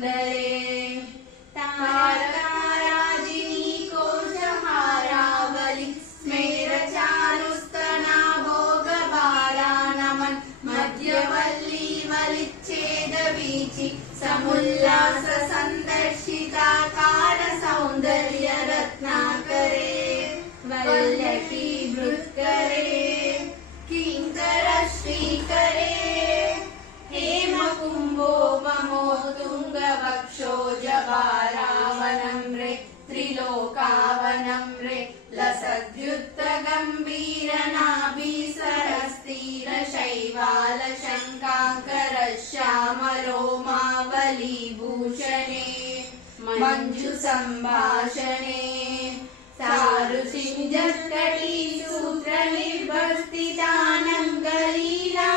सुन्दरे तारकाराजिनी कोशहारावलि स्मेरचारुस्तना भोगभारा नमन् मध्यवल्ली वलिच्छेदवीचि समुल्लास सन्दर्शिता कालसौन्दर्य रत्नाकरे वल्लकी भृत्करे किङ्कर श्रीकरे हेमकुम्भोपमो तुङ्गवक्षोजभारावनम्रे त्रिलोकावनम्रे लसद्युत्तगम्भीरनाभिसरस्थिरशैवालशङ्काकरश्यामरोमावलीभूषणे मञ्जुसम्भाषणे सारुसिञ्जत्कटी सूत्रनिर्भस्तितानङ्गलीला